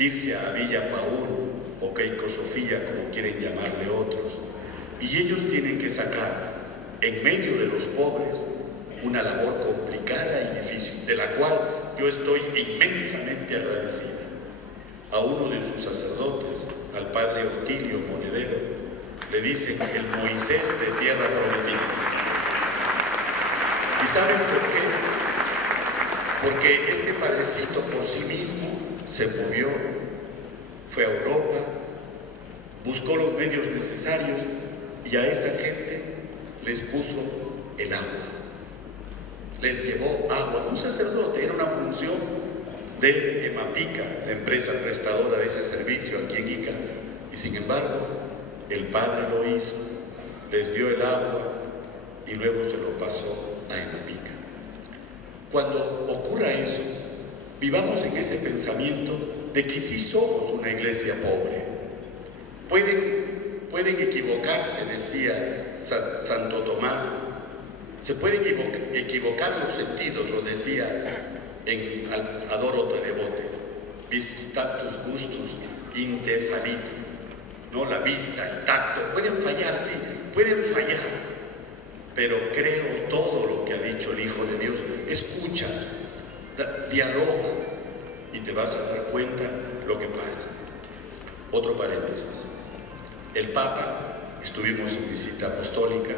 irse a Villa Paúl o Keiko Sofía, como quieren llamarle otros, y ellos tienen que sacar en medio de los pobres una labor complicada y difícil, de la cual yo estoy inmensamente agradecida. A uno de sus sacerdotes, al padre Otilio Monedero, le dicen el Moisés de tierra prometida. ¿Y saben por qué? Porque este padrecito por sí mismo se movió, fue a Europa, buscó los medios necesarios y a esa gente les puso el agua. Les llevó agua. Un sacerdote, era una función de Emapica, la empresa prestadora de ese servicio aquí en Ica. Y sin embargo, el padre lo hizo, les dio el agua y luego se lo pasó a Emapica. Cuando ocurra eso, vivamos en ese pensamiento de que sí somos una iglesia pobre. Pueden equivocarse, decía Santo Tomás, se pueden equivocar los sentidos, lo decía en Adoro te devote, visitatus gustus indefalito, ¿no? La vista, el tacto, pueden fallar, sí, pueden fallar, pero creo todo lo que ha dicho el Hijo de Dios. Escucha, dialoga y te vas a dar cuenta lo que pasa. Otro paréntesis. El Papa, estuvimos en visita apostólica,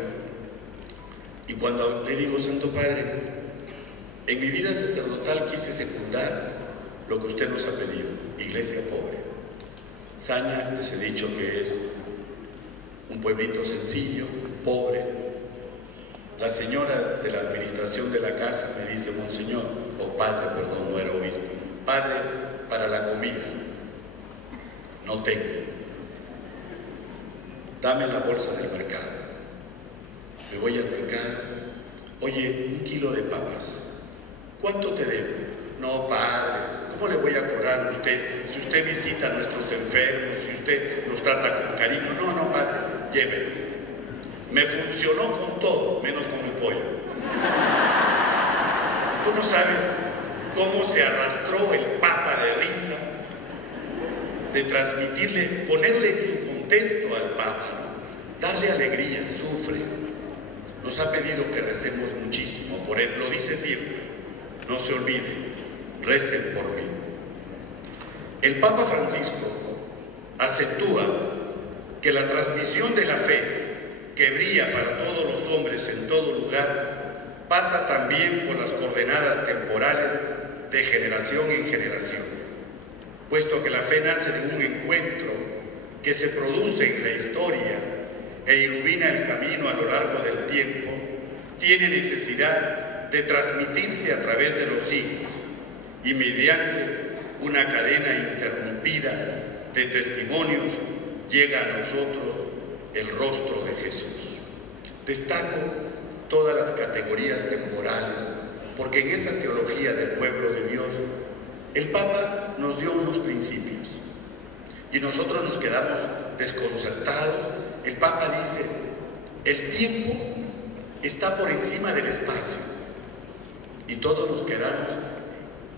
y cuando le digo, Santo Padre, en mi vida sacerdotal quise secundar lo que usted nos ha pedido, iglesia pobre. Saña, les he dicho que es un pueblito sencillo, pobre. La señora de la administración de la casa me dice, monseñor, o padre, perdón, no era obispo, padre, para la comida no tengo, dame la bolsa del mercado. Me voy al mercado, oye, 1 kilo de papas, ¿cuánto te debo? No, padre, ¿cómo le voy a cobrar a usted? Si usted visita a nuestros enfermos, si usted nos trata con cariño. No, no, padre, llévelo. Me funcionó con todo, menos con el pollo. Tú no sabes cómo se arrastró el Papa de risa de transmitirle, ponerle en su contexto al Papa, ¿no? Darle alegría, sufre. Nos ha pedido que recemos muchísimo por él, lo dice siempre, no se olviden, recen por mí. El Papa Francisco acentúa que la transmisión de la fe que brilla para todos los hombres en todo lugar pasa también por las coordenadas temporales de generación en generación, puesto que la fe nace de un encuentro que se produce en la historia e ilumina el camino a lo largo del tiempo, tiene necesidad de transmitirse a través de los siglos y mediante una cadena interrumpida de testimonios llega a nosotros el rostro de Jesús. Destaco todas las categorías temporales, porque en esa teología del pueblo de Dios, el Papa nos dio unos principios y nosotros nos quedamos desconcertados. El Papa dice, el tiempo está por encima del espacio, y todos nos quedamos,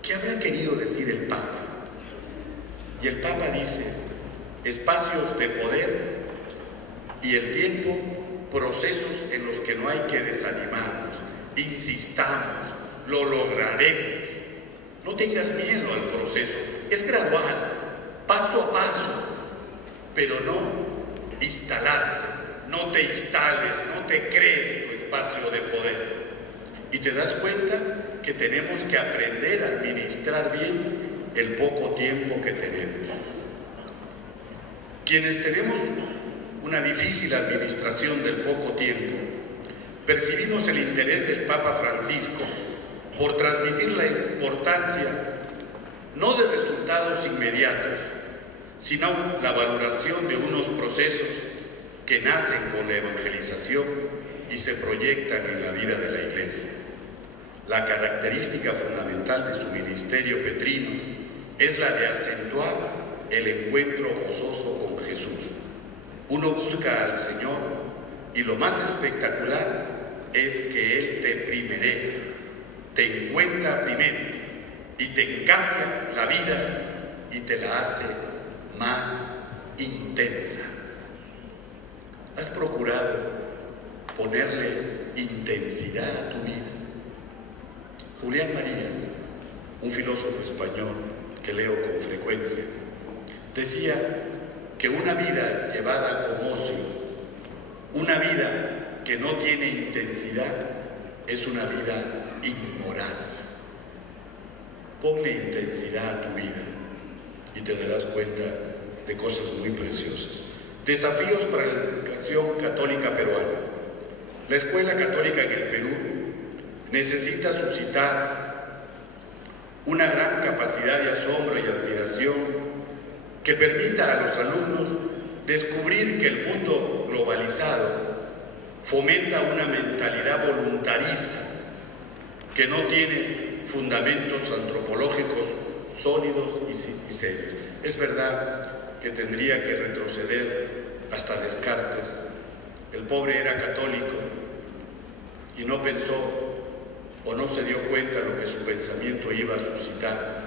¿qué habrá querido decir el Papa? Y el Papa dice, espacios de poder y el tiempo, procesos en los que no hay que desanimarnos, insistamos, lo lograremos. No tengas miedo al proceso, es gradual, paso a paso, pero no instalarse, no te instales, no te crees tu espacio de poder. Y te das cuenta que tenemos que aprender a administrar bien el poco tiempo que tenemos. Quienes tenemos una difícil administración del poco tiempo, percibimos el interés del Papa Francisco por transmitir la importancia no de resultados inmediatos, sino la valoración de unos procesos que nacen con la evangelización y se proyectan en la vida de la Iglesia. La característica fundamental de su ministerio petrino es la de acentuar el encuentro gozoso con Jesús. Uno busca al Señor y lo más espectacular es que Él te primerea, te encuentra primero y te cambia la vida y te la hace más intensa. ¿Has procurado ponerle intensidad a tu vida? Julián Marías, un filósofo español que leo con frecuencia, decía que una vida llevada como ocio, una vida que no tiene intensidad, es una vida inmoral. Ponle intensidad a tu vida y te darás cuenta de cosas muy preciosas. Desafíos para la educación católica peruana. La escuela católica en el Perú necesita suscitar una gran capacidad de asombro y admiración que permita a los alumnos descubrir que el mundo globalizado fomenta una mentalidad voluntarista que no tiene fundamentos antropológicos sólidos y serios. Es verdad que tendría que retroceder hasta Descartes. El pobre era católico y no pensó o no se dio cuenta de lo que su pensamiento iba a suscitar,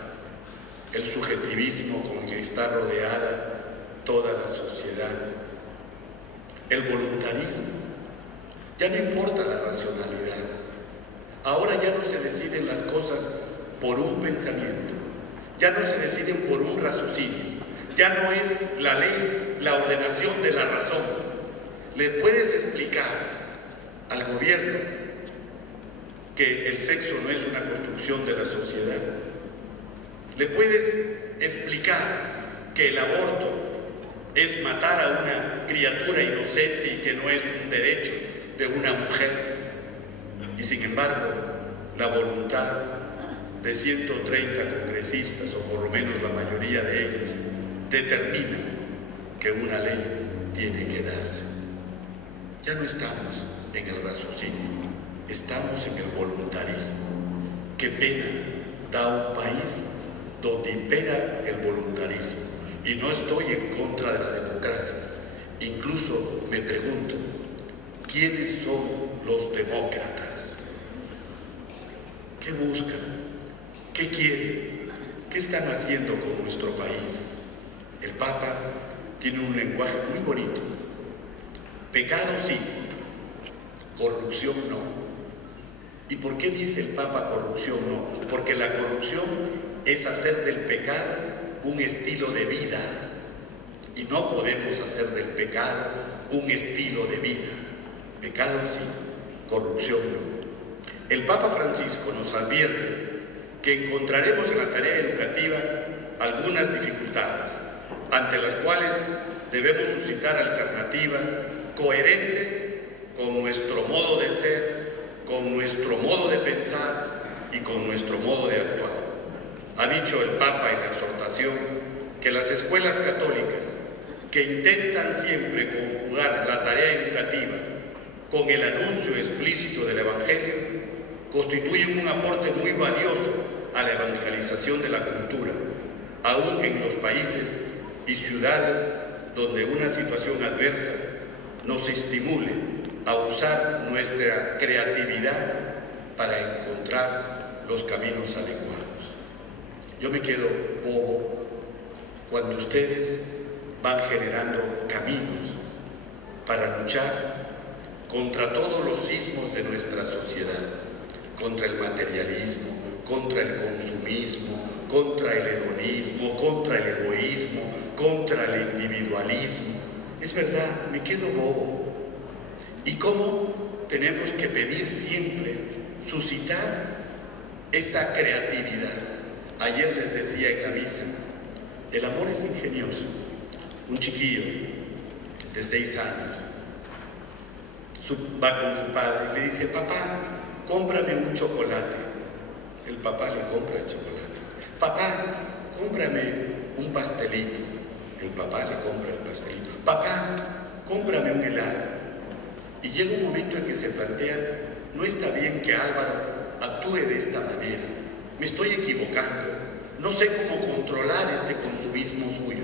el subjetivismo con que está rodeada toda la sociedad, el voluntarismo. Ya no importa la racionalidad, ahora ya no se deciden las cosas por un pensamiento, ya no se deciden por un raciocinio, ya no es la ley, la ordenación de la razón. Le puedes explicar al gobierno que el sexo no es una construcción de la sociedad. Le puedes explicar que el aborto es matar a una criatura inocente y que no es un derecho de una mujer. Y sin embargo, la voluntad de 130 congresistas, o por lo menos la mayoría de ellos, determina que una ley tiene que darse. Ya no estamos en el raciocinio, estamos en el voluntarismo. Qué pena da un país donde impera el voluntarismo. Y no estoy en contra de la democracia. Incluso me pregunto, ¿quiénes son los demócratas? ¿Qué buscan? ¿Qué quieren? ¿Qué están haciendo con nuestro país? El Papa tiene un lenguaje muy bonito. Pecado sí, corrupción no. ¿Y por qué dice el Papa corrupción no? Porque la corrupción es hacer del pecado un estilo de vida. Y no podemos hacer del pecado un estilo de vida. Pecado sí, corrupción no. El Papa Francisco nos advierte que encontraremos en la tarea educativa algunas dificultades, ante las cuales debemos suscitar alternativas coherentes con nuestro modo de ser, con nuestro modo de pensar y con nuestro modo de actuar. Ha dicho el Papa en la exhortación que las escuelas católicas, que intentan siempre conjugar la tarea educativa con el anuncio explícito del Evangelio, constituyen un aporte muy valioso a la evangelización de la cultura, aún en los países y ciudades donde una situación adversa nos estimule a usar nuestra creatividad para encontrar los caminos adecuados. Yo me quedo bobo cuando ustedes van generando caminos para luchar contra todos los sismos de nuestra sociedad, contra el materialismo, contra el consumismo, contra el hedonismo, contra el egoísmo, contra el individualismo. Es verdad, me quedo bobo. ¿Y cómo tenemos que pedir siempre, suscitar esa creatividad? Ayer les decía en la misa, el amor es ingenioso. Un chiquillo de 6 años va con su padre y le dice: papá, cómprame un chocolate. El papá le compra el chocolate. Papá, cómprame un pastelito. El papá le compra el pastelito. Papá, cómprame un helado. Y llega un momento en que se plantea: no está bien que Álvaro actúe de esta manera. Me estoy equivocando. No sé cómo controlar este consumismo suyo.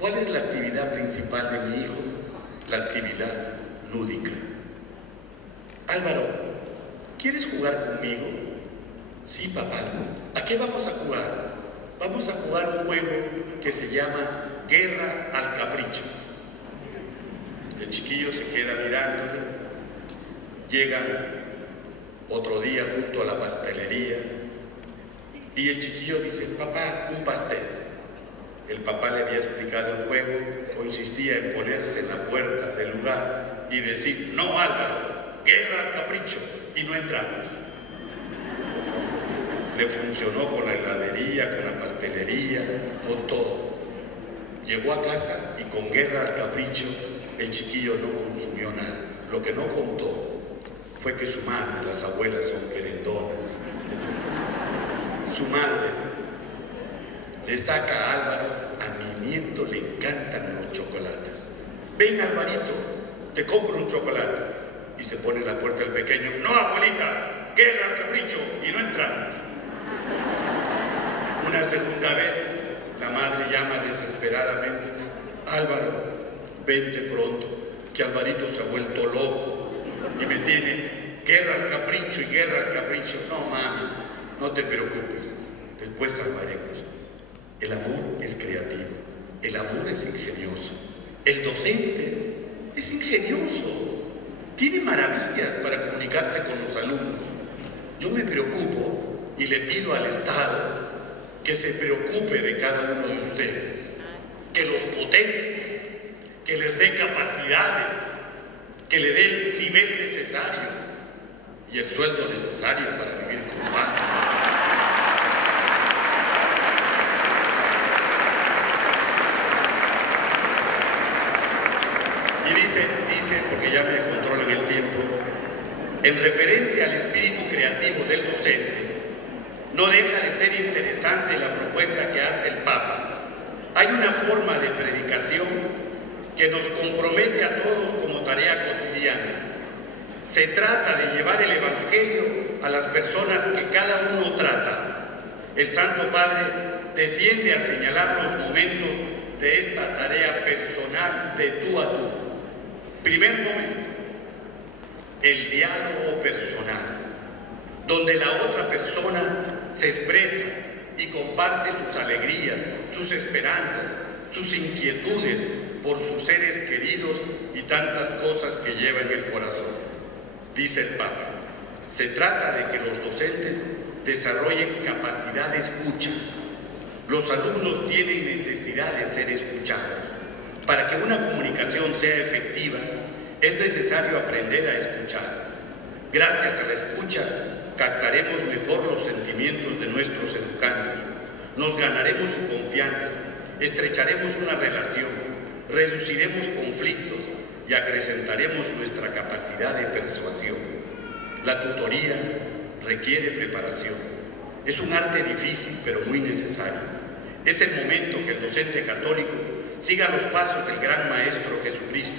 ¿Cuál es la actividad principal de mi hijo? La actividad lúdica. Álvaro, ¿quieres jugar conmigo? Sí, papá. ¿A qué vamos a jugar? vamos a jugar un juego que se llama Guerra al Capricho. El chiquillo se queda mirándole, llegan otro día junto a la pastelería y el chiquillo dice: papá, un pastel. El papá le había explicado el juego, consistía en ponerse en la puerta del lugar y decir: no, Álvaro, guerra al capricho, y no entramos. Le funcionó con la heladería, con la pastelería, con todo. Llegó a casa y con guerra al capricho el chiquillo no consumió nada. Lo que no contó fue que su madre, las abuelas son querendonas, su madre le saca a Álvaro: a mi nieto le encantan los chocolates. Ven, Alvarito, te compro un chocolate. Y se pone en la puerta el pequeño: no, abuelita, guerra al capricho, y no entramos. Una segunda vez, la madre llama desesperadamente: Álvaro, vente pronto, que Alvarito se ha vuelto loco y me tiene guerra al capricho y guerra al capricho. No, mami, no te preocupes, después salvaremos. El amor es creativo, el amor es ingenioso, el docente es ingenioso, tiene maravillas para comunicarse con los alumnos. Yo me preocupo y le pido al Estado que se preocupe de cada uno de ustedes, que los potencie, que les dé capacidades, que le dé el nivel necesario y el sueldo necesario para vivir con paz. Y dice, porque ya me controlan el tiempo, en referencia al espíritu creativo del docente, no deja de ser interesante la propuesta que hace el Papa. Hay una forma de predicación que nos compromete a todos como tarea cotidiana. Se trata de llevar el Evangelio a las personas que cada uno trata. El Santo Padre desciende a señalar los momentos de esta tarea personal de tú a tú. Primer momento, el diálogo personal, donde la otra persona se expresa y comparte sus alegrías, sus esperanzas, sus inquietudes por sus seres queridos y tantas cosas que lleva en el corazón. Dice el Papa, se trata de que los docentes desarrollen capacidad de escucha. Los alumnos tienen necesidad de ser escuchados. Para que una comunicación sea efectiva, es necesario aprender a escuchar. Gracias a la escucha, captaremos mejor los sentimientos de nuestros educandos, nos ganaremos su confianza, estrecharemos una relación, reduciremos conflictos y acrecentaremos nuestra capacidad de persuasión. La tutoría requiere preparación. Es un arte difícil, pero muy necesario. Es el momento que el docente católico siga los pasos del gran Maestro Jesucristo,